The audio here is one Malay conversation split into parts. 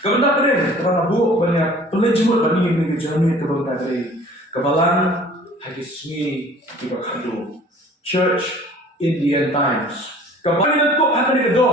Kebenar keren, kebenar bu banyak pelajur banding ini kejadian kebenar keren. Kebalan hadisni kita kado. Church in the end times. Kebalan ko akan dikedo.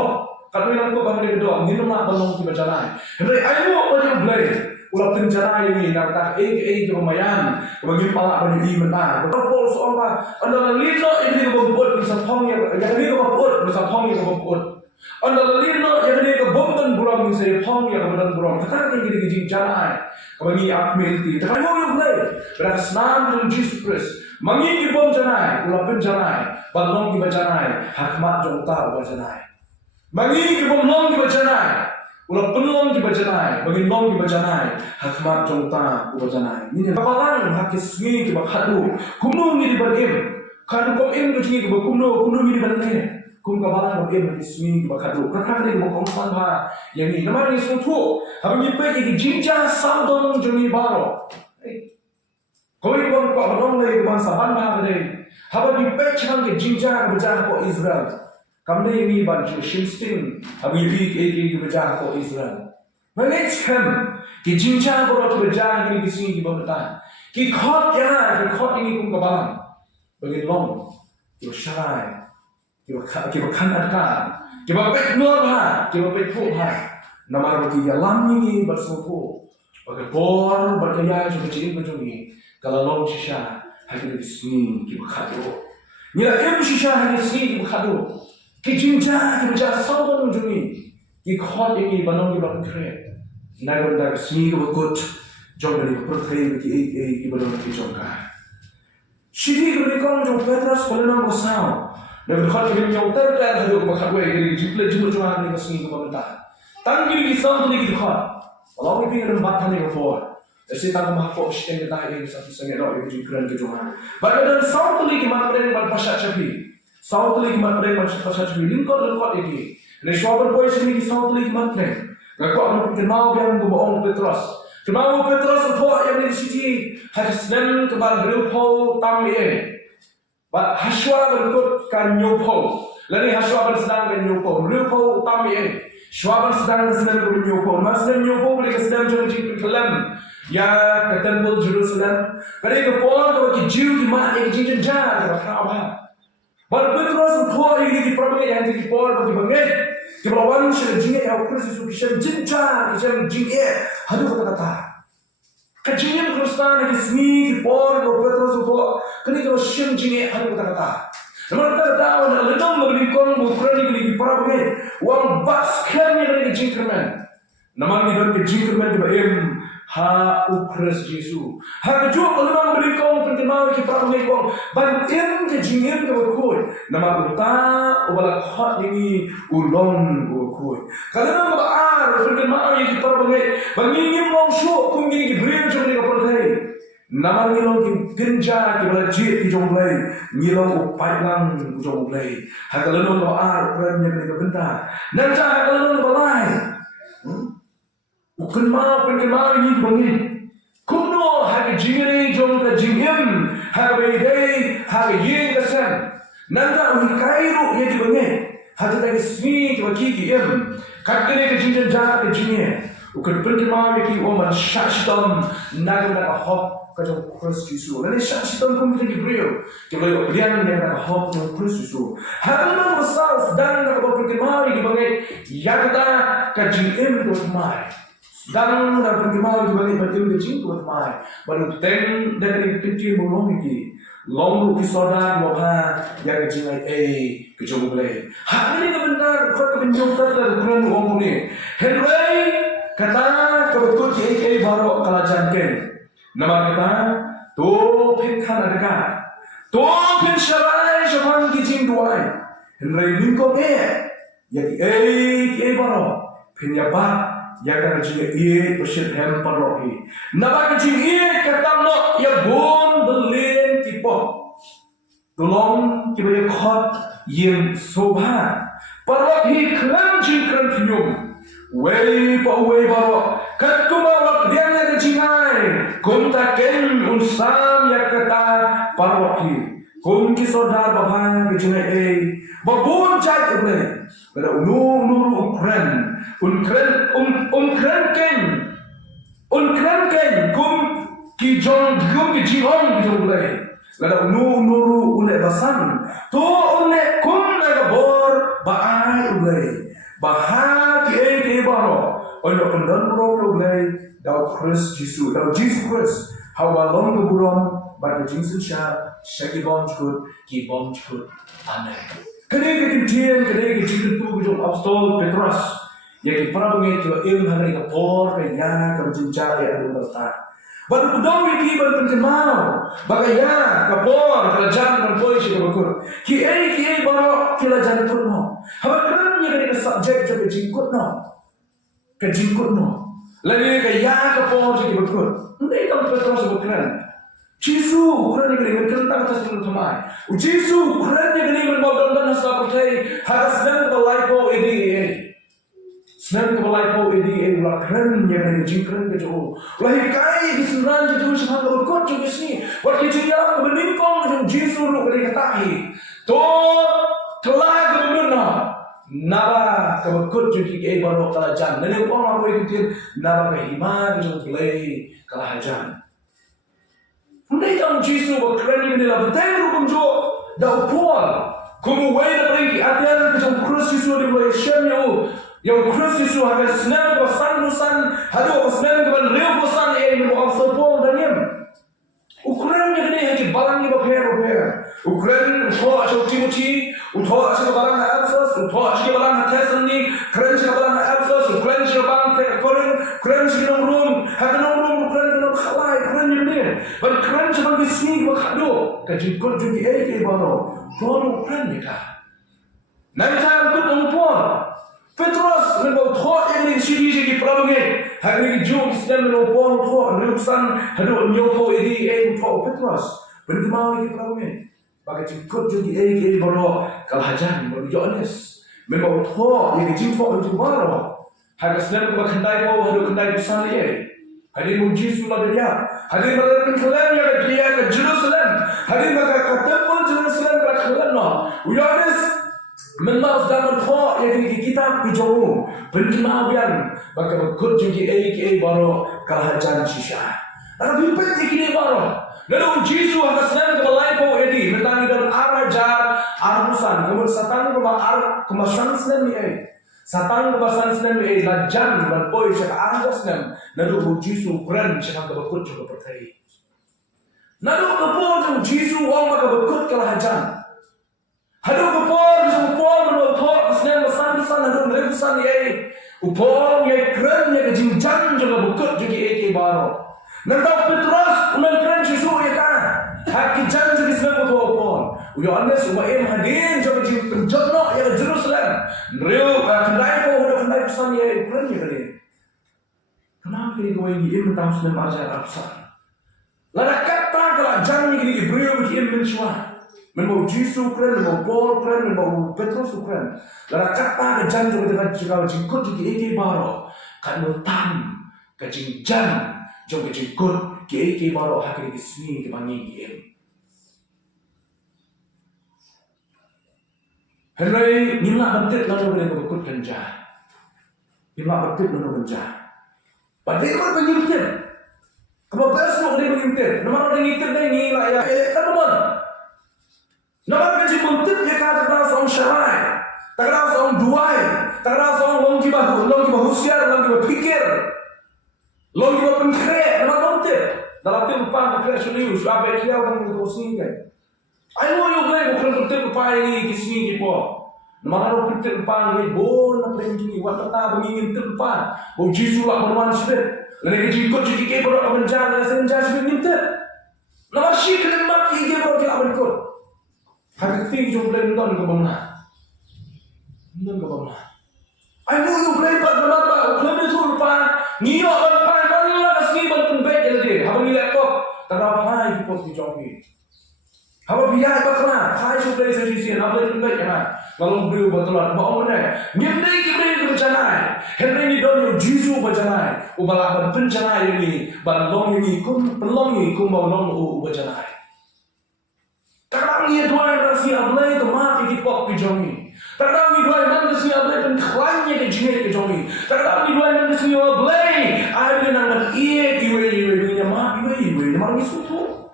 Katuinan ko akan dikedo. Ngino na balong kita jalan. Henry ayo banyak belai. Ulah penjara ini nak kemayan. Bagi pala banyak iman. Berpol soal apa? Anda lino ini kebobot bisa thong yang ini kebobot bisa thong yang kebobot. Anda lino yang ini kebobot burang bisa thong yang kebobot burang. Takkan yang ini kejing jalan. Kami akmilti. Takkan yang belai. Berada senam dengan Jesus Christ. Mangi kibom janai. Ulah penjara. Balong kiba janai. Hakmat jongta ulah janai. Mangi kibom long kiba janai. Ulah penlong kiba janai. Bagi long kiba janai. Hakmat jongta ulah janai. Ini kapalan hakis ngi kiba khadu. Kumnu ngi di bagim. Khadu kom im tu ngi kiba kumnu ngi di bagim. Kum kapalan kom im hakis ngi kiba khadu. Kakak ni kiba kongsan ba. Yang ni nama ni suatu. Habis ni pergi jinja sandong joni baro. Kau ini bang kau menong lagi bang saban bah lagi. Habis ni pergi cang ke jinja berjah ko Israel. Kamu ni bang Shinsting. Habis ni berjah ko Israel. Mereka cakap कि जिंचा बरो तो बजा ini kisih di bawah कि khot ya कि khot ini kum kabalan bagi long कि sharai कि kan adka कि pet nur ha कि pet pu ha nama bagi yalam ini bersuatu bagi bor bergaya juga cium berjungi kalau long shisha hati kisih कि khado nila em shisha hati kisih कि khado कि जिंचा कि बजा saudon jungi कि khot ini banong di bawah kret Naga dah sini ke berkut, jom dari perthai ke ibadah ke jomka. Sini ke berikon jom Petrus kalau nak bersau, dan berkhat ke jom terkait haduk berkhat gue jadi jumlah jumlah ni ke sini ke pemerintah. Tanggi di sana tu lagi berkhat. Kalau kita ingin membatang ni berfor, jadi tak mahu fokus yang kita ini satu sangat orang yang jumlah ke jomah. Bagai dan sana tu lagi materi berpasat capi, sana tu lagi materi berpasat capi. Lingkot ini, reshuaban poin sini sana tu lagi materi. Ngakak kenal yang kebaong Petrus. Kenal Petrus untuk yang di sini hadis dan kebal berupa tamie. Bat haswa berikut kan nyupo. Lalu haswa bersedang kan nyupo. Berupa tamie. Shwa bersedang kan nyupo. Masih nyupo boleh kesedang jadi kelam. Ya ketempel Jerusalem. Kadang kepon kalau kijiu di mana yang kijiu jar. Apa? Bat Petrus untuk ini di permainan yang di kepon bagi banget. Kebawan sudah jingit yang Kristus bisa jinja, bisa jingit. Hadu kata-kata. Kejingan Kristus yang seni, kipor, Petrus untuk kini kalau sim jingit hadu kata-kata. Namun kata-kata, wana ledong memberikan bukuran ini di perabot. Wang baskan yang ada kejingkerman. Namun ini dalam kejingkerman di baim. Ha ukras Yesus. Ha kejuk kalau memberikan perkenal di perabot. Bantim kejingin ke berkut. Nama uta ubala hot ini ulon berkut. Kalau nama berar perkenal yang di perabot. Bangingin long syuk kungi beri jom dengan percaya. Nama ngilong genja kibala jit di jomblay. Ngilong upailang di jomblay. Ha kalau nama berar perannya dengan bentar. Nanti ha kalau nama balai. Ukenma ini bangin. Kuno hagi jingri jom ka jingim. Hagi day hagi yin kesan. Nanda uhi kairu ye di bangin. Hati tadi sini kiba kiki im. Kakene ke jingjan jahat ke jingnya. Uken perkema ki oman syashitam. Naga hop ka jom Christ Yesus. Lalu syashitam kum kita Gibril. Kiba lian naga hop jom Christ Yesus. Hati nang besar dan naga perkema di bangin. Yakata ka jingim do mai. Dan dalam perkembangan juga ni betul kecil tu mai. Baru teng dari kecil belum lagi. Long lu kisoda loha yang kecil kecil boleh. Hal ini benar. Kau kebencian terhadap Quran orang ni. Henry kata kebetul baru kalajan ken. Nama kata tu pinkan adakah. Tu pin syarai syafan kecil duai. Henry lingkop Jadi baru penyabat. Yang kata jing bersyukur hem parlohi. Naba jing kata no ya bon belen tipo. Tolong kita khot yang sobha. Parlohi klan jing klan kinyum. Wei bawa. Katuma wak dia yang jingai. Kunta ken unsam ya kata parlohi. Kum ki sodar babang ki jungai babun jai uble kada unu unkren ken kum ki jong ki jihon ki uble kada unu une basan to une kum na bor ba ai uble baha ki baro ono pendon bro uble dau Christ Jesus dau Jesus Christ how long the buron but the Jesus sha shagi bonch good ki bonch good amen kene ke jitu tu jo apostol Petrus ya ki parabunge to hari ka por ka ya ka jinja ya adu basta baru kudong ki baru penjemau bagaya ka por ka jan kan boy shi ka kur ki baro ki la jan kur no haba kan ni ka subject jo ka jingkut no lagi ka ya ka por shi ka kur ndai tam Petrus bukan Jisu ukuran yang dengan kentang atas mulut temai. Jisu ukuran yang dengan bawa dan nasa percaya harus senang kebalaipo ini. Senang kebalaipo ini ukuran yang dengan jingkran kejoh. Lahir kai di senaran kejoh sebab berkot juga sini. Waktu dia berlingkong kejoh Jisu lu kena katahi. To telah kebenar. Naba kebekut juga baru kalajan. Nenek orang aku itu naba kehima kejoh belai kalajan. Hindi ang Jisu bagkrenin nila beteng rukun jo daw Paul kumuway na pergi atian kejong Christ Jisu di mulai Shemyo yang Christ Jisu haga senang ke san hadu senang ke real bosan yang mau Paul dan yem Ukraine ni kini hagi balang ni baper Ukraine utho asal Timothy utho asal balang Ephesus utho asal balang Thessaloniki Ukraine asal balang Ephesus Ukraine asal balang Corinth Ukraine asal Rom haga Rom Ukraine asal khalai Ukraine ni kini but Ukraine asal sini bakhado kajikot jugi ke baro Paul Ukraine ni ka nanti aku tumpul Petrus membawa thok yang sini sini perabungan hari ini jom sedang menumpang thok ruksan hadu nyopo ini thok Petrus berkemau ini perabungan bagai cikut juga ini baru kalhajan baru Yohanes membawa thok yang jumpa itu baru hari sedang kebakandai kau hadu kendai besar ini hari ini Yesus lah dia hari ini mereka kalian yang dia ke Jerusalem hari ini mereka ketemu Jerusalem ke kalian Yohanes Menmaaf dalam thok yang kita bijau penjemawian baka berkut juga baru kalhajan sisa. Tapi penting ini baru. Lalu Yesus akan senang kebalaipo ini mentangi dalam arah jar arusan. Kemudian satan kemasan senang ni Satan kemasan senang ni lajan dan poi siapa arah senang. Lalu Yesus keren siapa berkut juga percaya. Lalu kepol Yesus orang baka berkut kalhajan. Hadu upor berbuat senang besan hadu rebusan upor keren kejimjan juga bukut juga baru. Nanti Petrus keren Yesus kan. Hak jan juga senang upor. Yohanes hadin juga jemno Jerusalem. Real kendai kendai besan keren kali. Kenapa ini kau ini mentang senang ajar absan. Lada kata kalau jan ini beliau begini mencuat. Membawa Yesus keren, membawa Paul keren, membawa Petrus keren. Lara kata kejan juga dengan jingkut juga baru. Kan tam kejingjan juga jingkut baru hakiri kesini kemangi Henry nila bentit lalu boleh berikut kenja. Nila bentit lalu kenja. Padahal apa penyimpan? Kebebasan boleh penyimpan. Nama orang ngikut dah nila ya. Kan teman. Nama kaji bentuk ya kata orang syarai, tak ada orang duai, tak ada orang longgi bahu siar, longgi berpikir, longgi berpengkret, nama bentuk. Dalam tim pan berkret serius, apa yang dia orang itu sini kan? Ayo boleh bukan bentuk pan ini kismi kipo. Nama orang bentuk pan ini bon apa yang ini, waktu tak begini bentuk pan, oh Yesus lah penuan sebet, lalu kaji ikut jadi kipo orang menjaga, senjata sebet bentuk. Nama si kelemak ini kipo dia berikut. Hati tinggi boleh nonton ke bawah, nonton ke bawah. Ayo boleh buat berapa? Boleh betul pak. Niat berapa? Mana sini berpun baik jadi. Apa ni laptop? Terapa hai di pos di joki. Apa biar berapa? Hai sudah sesi apa yang baik mana? Lalu beliau betulan. Bawa mana? Nyampai kita bercanai. Henry ni dulu Yesus bercanai. Ubah bercanai ini. Balong ini kum bawa long bercanai. Karena jongi. Terkadang ni dua man kesini ablay penkelanya ke jingit ke jongi. Terkadang ni dua man kesini ablay ay nang iye iwe nya ma iwe nya ma isutu.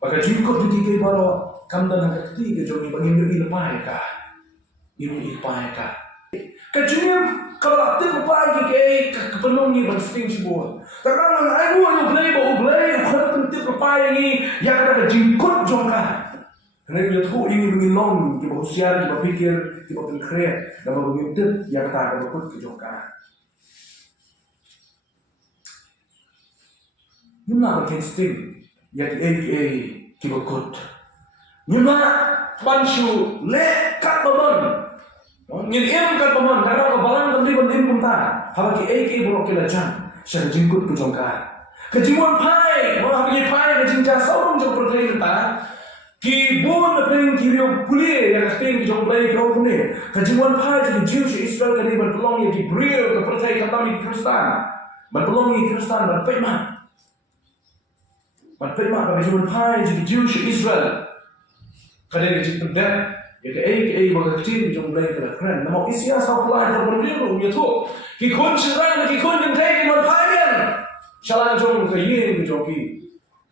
Maka jingkot di tiga baro kamdan hang ketiga jongi bagi ni lepai ka. Ini lepai ka. Kajian kalau aktif pagi ke pelong ni bersting semua. Terkadang ay buat ublay kan penting lepai ni yang ada jingkot jongka. Karena dia tahu ini menilong, dia berusia, dia berpikir, dia berpikir, dan berpikir yang tak ada berikut kejongkaan. Nuna berkinsting yang APA kita berikut. Nuna bansu lekat beban, ngirim kat beban, karena kebalan benda pun tak. Kalau kita APA berok kita jam, saya jengkut kejongkaan. Kejimuan pai, malah pergi pai kejingkah seorang jauh berkali kita. Ki buon peng kirio pulie yang peng ki jong play kro punie kajiwan pai ki Jews Israel kan bertolong ya ki brio ke percaya kami Kristen bertolong ni Kristen berfirman ke kajiwan pai ki Jews Israel kan dia ki pendet ya ke ai berkecil ki jong play ke keren nama isia sa pulai ke berbrio ya tu ki kun serang ki kun yang kai ki pai kan salah jong ke yin ki jong ki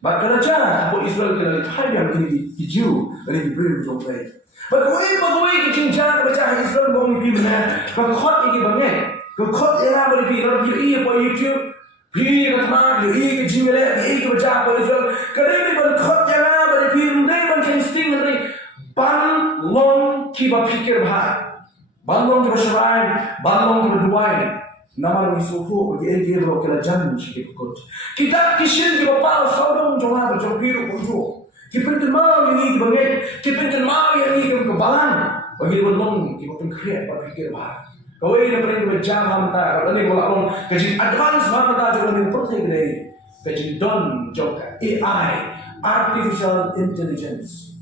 Bakal aja, apa Israel kena lihat yang kini hijau, kini diberi untuk baik. Bagawai kecingcang baca Israel bangun di mana, bakal iki bangun, bakal era berpi, orang ini apa YouTube, pi katma, ini kecingale, ini baca apa Israel, kadang bakal era berpi, mereka kan insting mereka, ban long kiba pikir bah, ban long kiba serai, ban long kiba duai. Nama Yusufu bagi dia bawa kela jangan sikit kot. Kita kisah di bapa saudara jangan berjauh kunjung. Kita kenal ini kita kenal ini kebalan. Bagi dia belum kita pengkriat berfikir bah. Kau ini pernah berjam tak? Kalau ni kalau kaji advance mana tak jangan dipercaya ni. Kaji don jauh AI, artificial intelligence.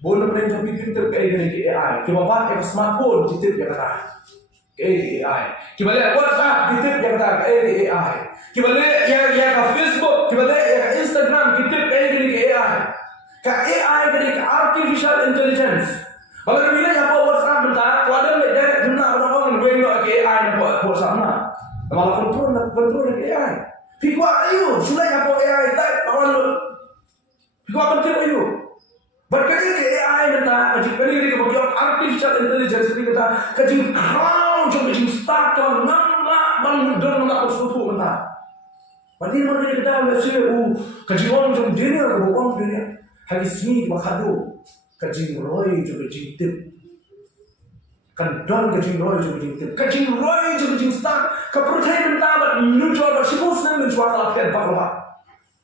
Boleh pernah jadi pintar kayak AI. Kita bawa ke smartphone kita dia kata. AI. Kita lihat WhatsApp, kita yang kata AI. Kita lihat yang Facebook, kita lihat yang Instagram, kita AI. Ke AI ke artificial intelligence. Kalau kita lihat yang WhatsApp bentar, kalau ada mereka guna orang-orang yang buat AI yang buat WhatsApp mana, malah kontrol AI. Fikwa ayo, sudah yang buat AI tak awal. Fikwa penting ayo. Berkali AI bentar, kali bagi artificial intelligence ini kata kaji crown jom kaji start kalau nama bangdon nak bersuatu bentar. Berarti mana kita mesti kaji orang jom dunia ke orang dunia. Hari sini makado kaji roy jom kaji tip. Kan don kaji roy jom kaji tip. Kaji roy jom kaji start. Kepercayaan bentar menjual bersibuk senang menjual lapian apa.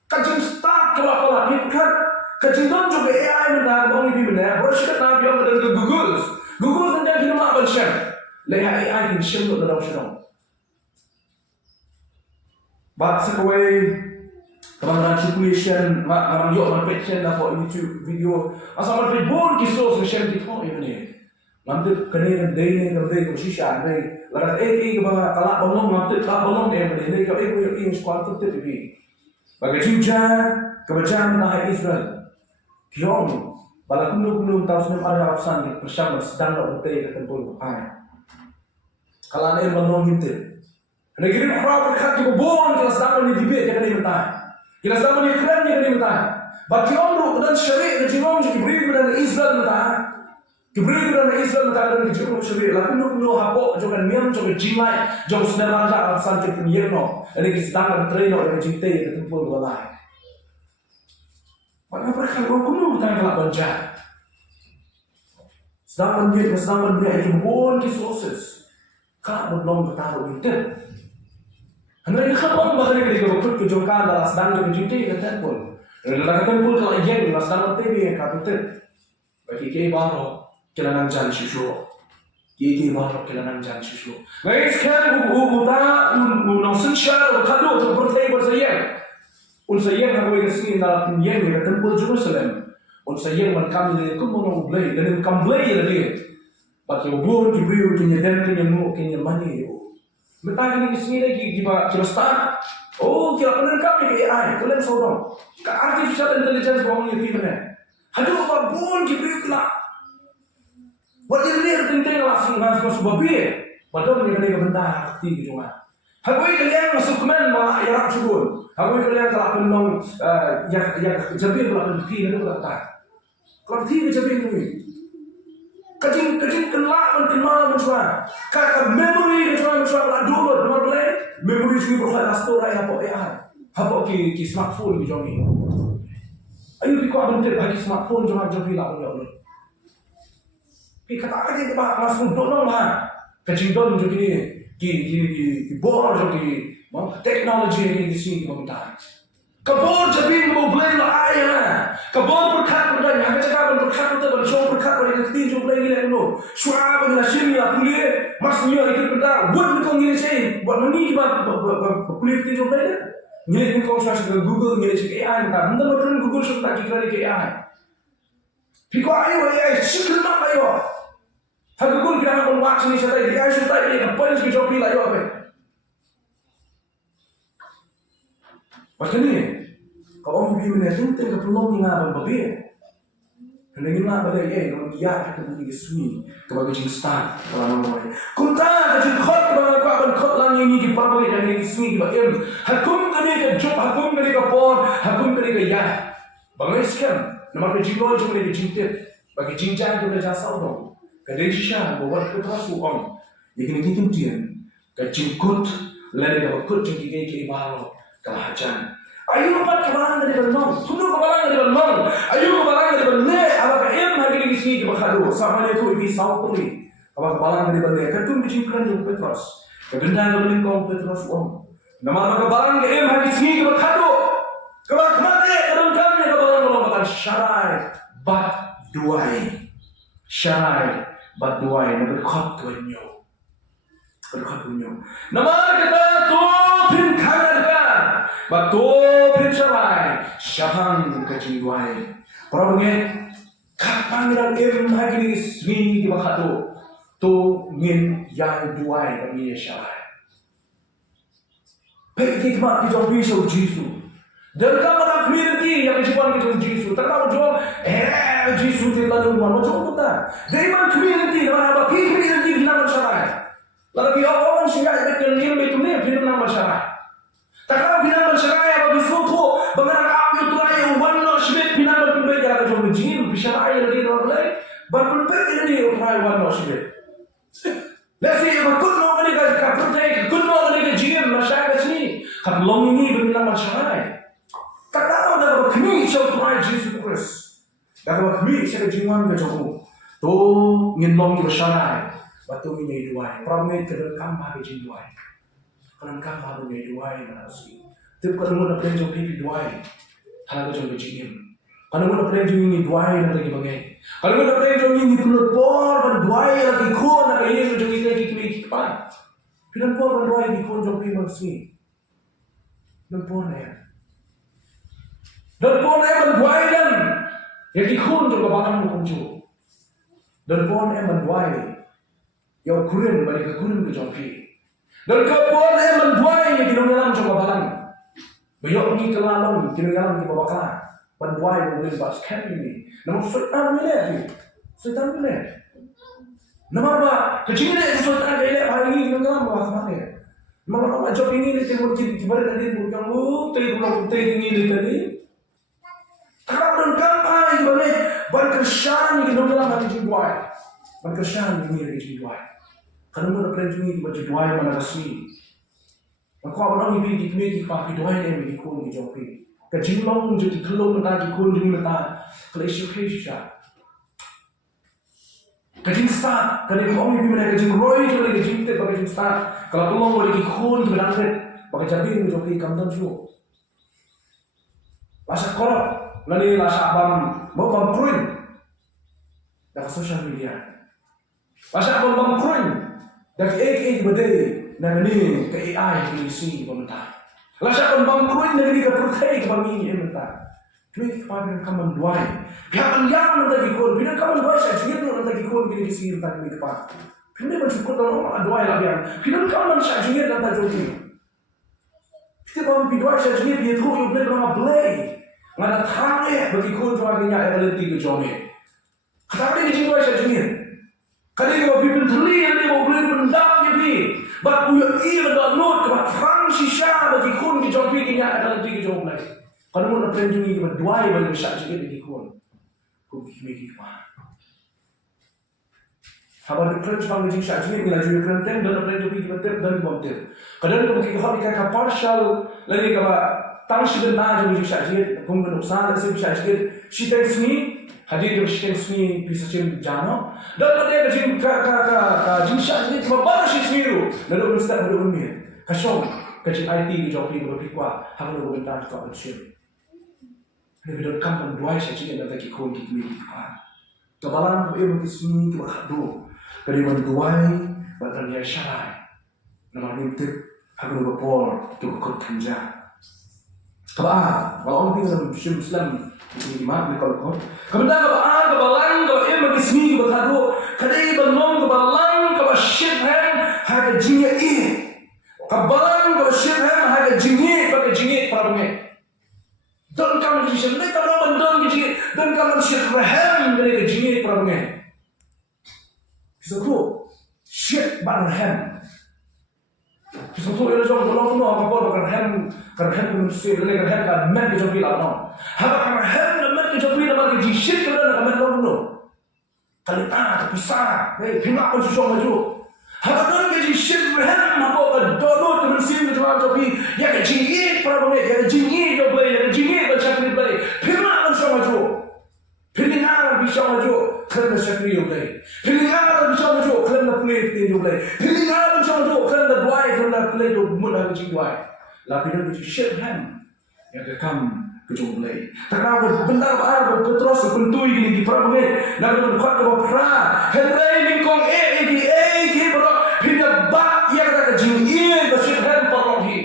Kaji start kalau lapian kan. Kecintang juga AI menang bang ibu menang. Bersihkan nabi yang menang Google sendiri kita nak bersih. Leha AI yang semua dalam syarong. Bak sekawai kemaran circulation, kemaran yok manfaatkan dapat YouTube video. Asal manfaat pun kisah share di phone ini. Nanti kena dai ke bersisah dai. Larat ke bang kalak bangong nanti kalak bangong ni kalau yang sekolah tu TV. Bagi juga kebacaran tanah Israel. Kiong, bala kuno tahun 6 ada absan bersama sedang bertemu ke tempur ai. Kalau ada yang itu, negeri khawat berkat di bawah kita sedang dibet jangan diminta. Kita sedang dikeren jangan diminta. Bagi orang dan syariat dan orang jadi beri kepada Israel minta. Diberi kepada Israel minta dan dijemput syariat. Lalu kuno hapok jangan miam jangan jimai jangan sedang ada absan kita mierno. Ini kita sedang bertemu dengan cinta ke tempur balai. Maka mereka berguna dengan kelak banjar. Sedang menjadi ribuan resources. Kelak berlong bertaruh itu. Hendak dikhabar bahkan ketika berikut kejongkaan dalam sedang menjadi ketempul. Dalam ketempul kalau yang sedang bertemu kata bagi kei baru kelanang jalan susu. Kei baru kelanang jalan susu. Guys kan buta unang sensyar berkado untuk bertemu bersayang. Unsayang aku kesini dalam yang di tempel Jerusalem. Unsayang mereka ni kumono blay dan kamblay lagi. Bagi ubur kibriu kinya dan kinya mu kinya mani. Mereka ni kesini lagi kita start. Oh kita pernah kami AI. Kalian saudara. Artificial intelligence bangun ni mana? Aduh babun kibriu kena. Buat dia penting langsung masuk babi. Padahal dia kena benda hati gitu kan. Hagoi kalian masuk kemen malah yarak subun. Hagoi kalian kalau penolong yang jabil kalau pergi itu kata. Kalau pergi jabil itu. Kajing kenal mencuat. Kakak memori mencuat lah dulu nomor boleh. Memori juga berfakta story apa AI. Apa ki smartphone gitu ni. Ayo kita bentuk bagi smartphone jangan jabil lah boleh. Kata aja kita langsung dorong lah. Kajing dorong juga ni. Ki bor jogi teknologi ini di sini kita. Kabor jadi mau beli lo ayah. Kabor berkat berdanya. Hanya cakap berkat itu bershow berkat pada kita jom beli ni lo. Suara bagi sini aku lihat masnya itu benda. Buat mereka ni sih. Buat mani kita kulit kita jom beli. Ni kau search ke Google ni cek AI kita. Benda macam Google search tak kita ni AI. Piko ayo AI sikit nak ayo. Hagul kita nak watch ni saya dia saya tak ni apa yang kita pilih ayo apa. Macam ni. Kalau orang pergi mana tu tengok peluang ni ngah babi. Kena ni ngah babi kalau dia kita pergi ke sini kalau kita start kalau orang. Kunta kita khot kalau kau khot lang ini di parbai dan di sini di bagian. Hakum kena ke job, hakum kena ke pon, hakum kena ke ya. Bangai sekian. Nama pejiwa juga kena dijintit. Bagi jinjang kita jasa dong. Kadang-kadang buat keras uang, yang ini kemudian kejengkut, lalu dapat kut jengki baru kelahajan. Ayo dapat kebalan dari benar, sudah kebalan dari benar. Ayo kebalan dari benar. Apakah em hari ini sini kebaharu sama itu ini saupuri. Apakah kebalan dari benar? Ketum dijengkran juga Petrus. Kebenaran kebenaran kau Petrus uang. Nama kebalan ke em hari sini kebaharu. Kebalan kemana? Kebenaran kebalan kebalan syarai bat duai. Syarai bat duai na berkat tunyo. Berkat tunyo. Nama kita tu pin kanadkan. Bat tu pin syarai. Syahang kecil duai. Para pengen kapan em lagi ni sini di bakat tu ngin yang duai bagi syarai. Baik hikmat di dalam Yesus Kristus. Dan kalau orang community yang berjuang dengan Yesus, terkau jual, Yesus itu lalu macam apa? Zaman community, nama apa? Community di nama syarai. Lalu orang sehingga itu ni film nama syarai. Terkau film syarai apa bisuku, bagaimana api itu ayah warna sebab film berbeza dengan jual jin, syarai lagi orang lain, berbeza ini orang warna sebab. Nasi berkut mau ni kat protek, berkut mau ni kat jin, masyarakat sini, kat long ini berbeza syarai. Takkan ada kami siapa Tuhan Yesus Kristus. Takkan kami siapa jiwan berjauh. Tu ngilong bersyarai. Batu ini duai. Pramit kedekan bagi jiwai. Kedekan bagi duai nasi. Tapi kalau mana pelenjau pipi duai, hal itu berjim. Kalau mana pelenjau ini duai nanti bagai. Kalau mana pelenjau ini penuh por dan duai lagi kon lagi Yesus jadi lagi kepala. Penuh por dan duai di kon jadi masih. Penuh por ni. Dan pon menduai dan yang dikun juga barang muncul. Dan pon menduai yang kurin balik ke kurin ke jompi. Dan pon menduai yang dinamakan juga barang. Bayok ni kelalong dinamakan di bawah kalah. Menduai boleh bahas camp ini. Nama sultan ni sultan ni. Nama apa? Kecil ni sultan ni hari ini dinamakan bahas mana? Nama job ini timur timur tadi bukan tadi pulau tadi ini tadi. Karena kampai boleh berkesan di dalam hati jiwa. Berkesan di dalam jiwa. Karena mana pelanjuni di jiwa mana rasmi. Maka orang ini dikmeti pakai doa yang dikun di jopi. Kejilong jadi kelong lagi kun di mata. Kelesyu kesya. Kejing start. Kalau orang ini mana kejing roy kalau kejing teh pakai kejing start. Kalau kelong boleh dikun berangkat pakai jabi di jopi kamdan show. Masa korok. Lalu rasa mau bangkruin dari sosial media. Rasa bangkruin dari AI berdiri dan ini ke AI di sini pemerintah. Rasa bangkruin dari ke protek bagi ini pemerintah. Kami kepada kamu duai. Pihak yang nanti kikun, bila kamu duai saya jadi nanti kikun gini di sini nanti di depan. Bila bersyukur dalam orang duai lagi yang. Bila kamu saya jadi nanti jadi. Kita bawa duai saya jadi dia tu yang boleh orang boleh. Mana thang bagi kun cuma kenya ability ke jome. Kata dia di jiwa saya jenis. Kali ko pipintuli ani mo beli pendak ya bi. Ba ku ya da not ka frang shisha ba ki kun ki jompi ki nya ada di ki jom lai. Kalau mo na prenjungi ki ba duai ba ni sha ji ki kun. Ku ki me ki ma. Habar di prenj bang ji sha ji ni la ju kren tem dan prenjungi ki ba tem dan bom tem. Kadang ko ki ho ka partial lagi ka ba tang shi na ju ji sha ji kum ka nuksan se sha ji shi ten sni hadir ke shi ten sni bisa cem jano. Dan pada ka jing ka jing sha ni ma ba shi smiru na do sta do mi ka shong ka jing IT ki joki ko pi kwa ha ko bentar ka ba shi ni bi do kam ban duai sha ji na ta ki ko ki mi kwa ka balan ko e mo ki sni ki ba khadu ka ri ban duai ba ta ya sharai na ma ni tip ha ko por ki ko khanja ka ba orang tinggal di Islam di mana ni kalau kemudian ke balang ke em ke sini ke khadu kadai belum ke balang ke shibhan haga jinya ke balang ke shibhan haga jinya ke jinya parme don kam di sini tak ada don ke jinya don kam shibhan ke jinya parme kisahku shib barham kisahku itu jom belum no apa karhem pun sih lagi karhem kan men ke jopi lah no haba karhem men ke jopi lah bagi jishit ke dalam men lo no kali pisah pina pun susah maju haba don ke jishit hem apa ke dono ke mesin ke jopi ya ke jingi para bome ya ke jingi do play ya ke jingi baca play pina pun susah maju pina bisa maju kerana sakri yo play pina bisa maju kerana play yo play pina bisa maju kerana duai kerana play do mudah ke duai Lapi dia tu syirhan yang kekam kejumlai. Terkabut bentar bar terus pentui gini di perabungan. Nak berdekat ke bawah. Henry lingkong ki bro. Pindah bak yang kata jingin bersyirhan parlohi.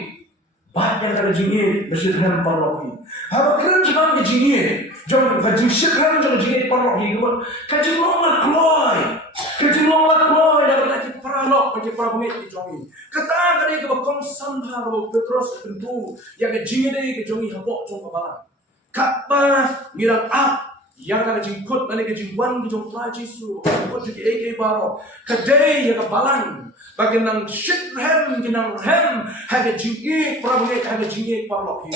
Bak yang kata jingin bersyirhan parlohi. Haba keren jangan ke jingin. Jangan kajing syirhan jangan jingin parlohi. Kajing lomar kloy. Kajing lomar kloy dapat lagi paralok bagi perabungan di jongin. Kata kali ke bakong sambha ke Petrus tentu yang ke jingin ke jongi habok jong kabalan. Kapa ngirang yang kata jingkut nani ke jingwan ke jong pelaji su kut juga AK baro kadai yang kabalan bagi nang shithem ginang hem haga jingi perabungan haga jingi parlok hi.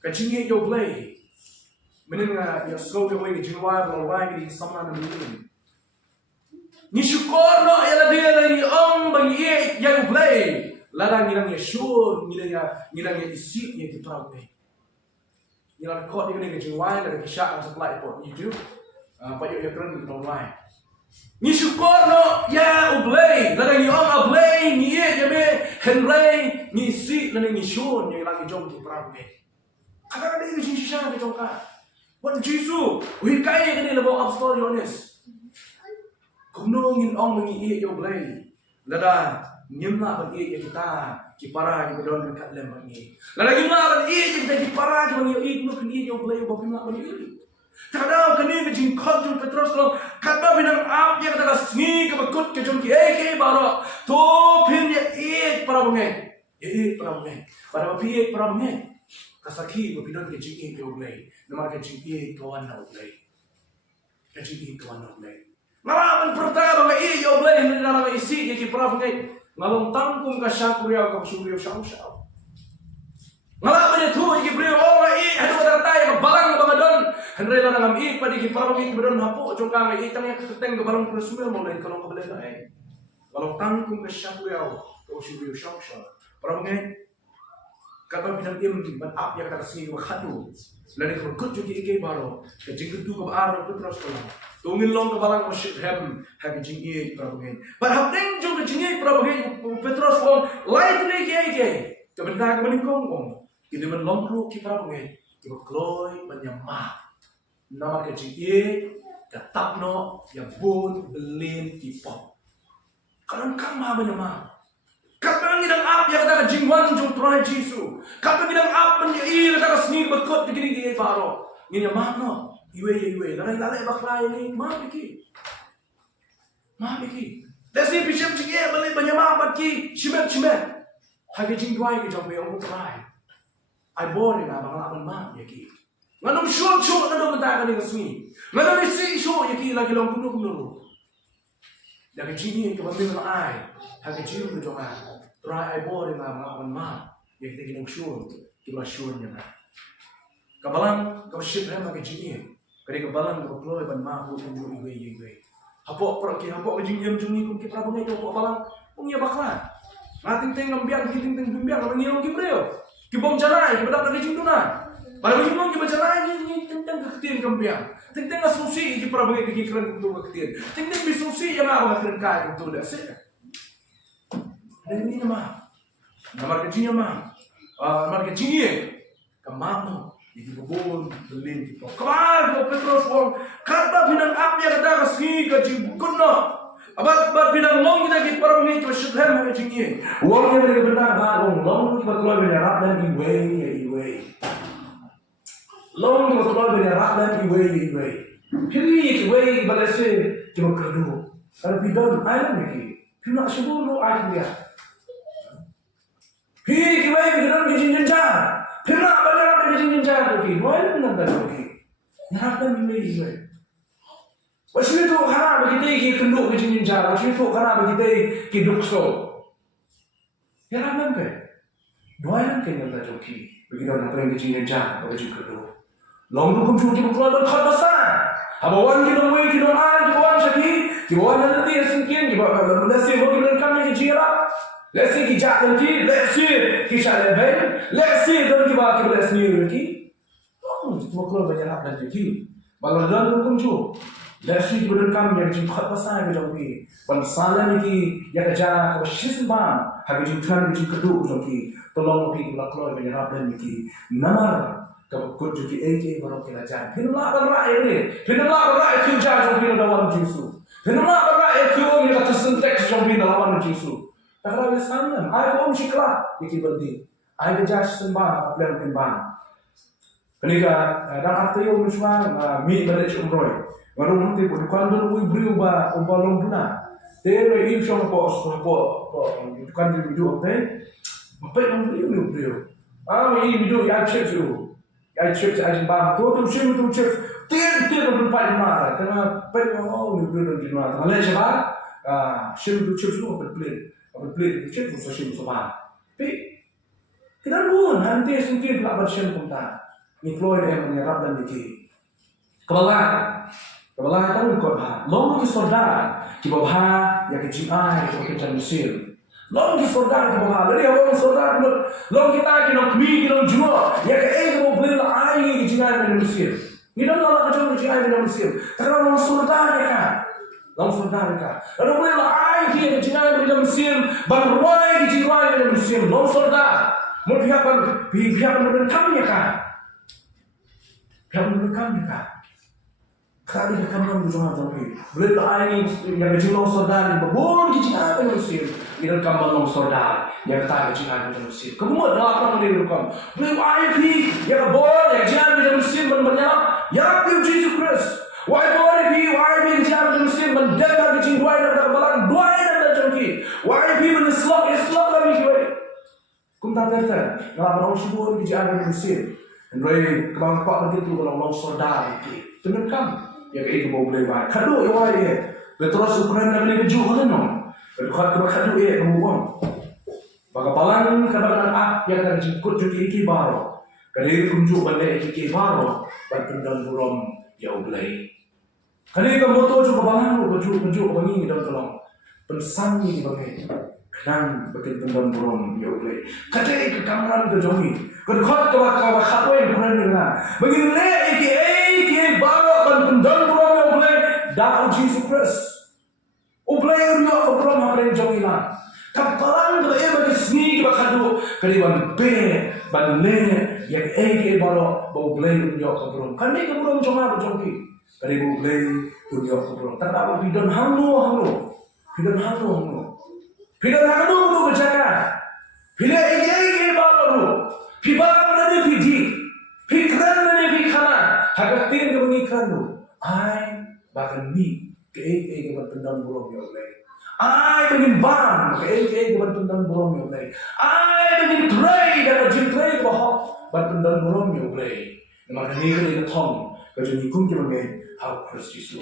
Ke jingi yo blay. Menenga ya slow ke way jingwa lo wai di samana ni. Ni syukur no ya dia lagi bagi yang play ladang ngirang ya syur ngirang ya isi ya di perabungan ngirang kod ini ke jiwai ada kisah setelah itu YouTube apa yang keren di online ni syukur no ya play ladang yang play ni ya me henry ni isi dan ni syur yang lagi jom di perabungan kadang-kadang ini sisa ke jongka buat jisu wi kai ke ni lebo up story honest kunungin mengi yo blay lada nyemla ban kita kipara di bedon dekat lem bangi lada nyemla ban kita kipara di bangi no kini yo blay bo pina ban kadang kini ke jing khot jung Petrus lo kata binang ap ya kata sni ke bekut ke jung ki baro to pin ya para bunge pada bapi para bunge kasaki bo bidon ke jing yo blay nama ke jing kawan na blay ke jing kawan na blay ngalaman pertama ngai yo blay ni dalam isi ye ki prab ngai ngalong tangkum ka syakuriya ka syuriyo syau ngalaman itu ye ki brio ngai hadu kata ya balang bagadon henry la ngam i padi ki prab ngai bedon hapo jongka ngai tang yang keteng ke balang presumel mo lain kalau ka blay ngai ngalong tangkum ka syakuriya ka syuriyo syau prab ngai kata bidang im ban ap ya kata sini wa khadu lani khut juki ke baro ke jingdu ka aro Petrus ko tungin long ke balang masjid hem hagi jingi prabugen but hapeng jung jingi prabugen Petrus ko light ni ke kebenar meningkong kong ini men long ru ki prabugen ki kloy banyama nama ke jingi ke tapno ya bun belin ki pop kan kama banyama kapang idang ap ya kata jingwan jung trai jisu kapang idang ap men i kata sni bekut digini ki baro ngin makno iwe lalai baklai ni mabiki desi bishop jinge beli banyama baki chimet hage jingwai ke jombe om trai ai born na banglapan ma yaki nganum shot na do mata ka ni kasmi nganum isi show yaki lagi long kuno Yang kecil ke bawah dengan ai, yang kecil ke joma, try ai boleh dengan awan ma, yang kita ginung syur, kita syurnya na. Kabalan kau ship hem yang kecil, kerja kabalan kau keluar ban ma hu tunjuk iwe. Hapok pergi hapok kejingyam jungi kung kita punya itu hapok balang, kung iya baklan. Nating teng ngambiang, ting bimbiang, orang ngilong kibreo. Kibom jalai, kibadak lagi jingduna. Pada bagaimana kita jalai ni tentang keketiin kambiang. Tentang asusi kita pernah bagi kekiran untuk keketiin. Tentang bisusi yang apa kekiran kaya untuk dah sih. Dan ini nama, nama kecilnya mah, nama kecilnya, kemamu. Jadi bubun, belin kita. Kemana Petrus orang kata bidang apa yang kita kasih kaji guna. Abat bidang long kita para pemilik syukur macamnya. Uangnya mereka benar baru long kita keluar menyerap dan iwe. Long kita keluar menyerap dan iwe. Pilih iwe balese kita kerdu. Kalau bidang ayam lagi, pilih sebulu ayam dia. Pilih iwe bidang kejadian jahat. Pilih apa kejadian jahat lagi. Ayam nanti lagi. Nyerap dan iwe. Wasyid tu khana begitu ki kenduk ke jinin jar, wasyid tu khana begitu ki dukso. Ya ramam ke? Doain ke yang tak joki. Begitu nak pergi jinin jar, bagi juga tu. Long tu kum cuci bukan dan khat besar. Abawan ki dong wei ki dong an ki bawan syaki, ki bawan nanti singkin ki bawan lesi ho ki dan kami ki jira. Lesi ki jak dan lesi ki syale ben, lesi dan ki ba ki lesi ni ki. Oh, maklo banyak dan joki. Balan dan kum cuci. Lesi kemudian kami yang jumpa pasal yang jauhi, bansalan ini yang kerja kebersih ban, hari jutaan yang kedua jauhi, tolong lebih kita keluar menyerap dan ini, nama kebukut jauhi AJ baru kita jalan. Hendak berai ini, hendak berai kerja jauhi dalam Yesus, hendak berai kerja yang tersentak jauhi dalam Yesus. Tak ada sana, ayat om siklah dikibadi, ayat kerja sembah apa yang timbang. Ketika dalam arti om cuma mi balik umroh. Baru nanti pun kan dulu beri ubah long duna. Tapi ini siapa kan di video apa? Apa yang beri? Ini video yang cek tu, aja bang. Tu cek. Tiada berempat mana. Karena apa yang beri di mana? Malah siapa? Siapa cek tu apa play cek tu siapa? Tapi kita pun nanti sedikit nak bersih pun tak. Ni Floyd yang menyerap dan dikit. Kebelah tahu kau long di saudara di bawah yang kejimai di kerja Mesir. Long di saudara di bawah, jadi orang saudara long kita kami kita jual yang ke mau beli air kejimai di Mesir. Kita nak kerja kejimai di Mesir. Karena long saudara kan. Lalu beli air kejimai di Mesir, baruai kejimai di Mesir. Long saudara, mau pihak kami kan. Kali kamu berjuang tapi boleh ini yang berjuang saudara babon kita apa Mesir ini kamu saudara yang tak berjuang di Mesir kamu apa menurutmu boleh IP yang babon yang berjuang di Mesir menanya ya Yesus Kristus why boleh IP berjuang di Mesir mendengar kecintaan dan kebalan dua dan terjadi IP Islam kami kiai kamu tak terter kalau orang syukur berjuang di Mesir dan kebangkit begitu kalau saudara itu kamu yang itu boleh buat. Kado yang ini, betul Ukraina ini berjuang kan? Berkat kado ini kamu bagapalan kebalan yang akan jikut juga iki baru. Kali kunjuk balik iki baru, bertundang buram ya boleh. Kali kamu tahu juga balang kunjuk bangi dalam tolong pensani bagai kenang bertundang buram ya boleh. Kali kekaman kejongi, berkat kado yang Ukraina. Begini iki baru bertundang buram ya boleh. Dah Yesus Kristus. Ublay udah obrom apa yang jauh hilang. Kapalan kalau bagi seni bakado kaliban be banne yang ke baru ublay udah obrom. Kami obrom cuma berjongki. Kalibu ublay udah obrom. Tetapi bidon hanu. Bidon hanu berjaga. Bila ke baru. Pibang dari pidi. Pikran dari pikana. Hagatin ke pengikran tu. Ay bahkan mi. Ke bertendang burung ya Allah. Ay dengan bang, ke bertendang burung ya Allah. Ay dengan tray dan tray bahwa bertendang burung ya Allah. Nama ini kita thong, kerja nikung kita mengenai hal Kristus.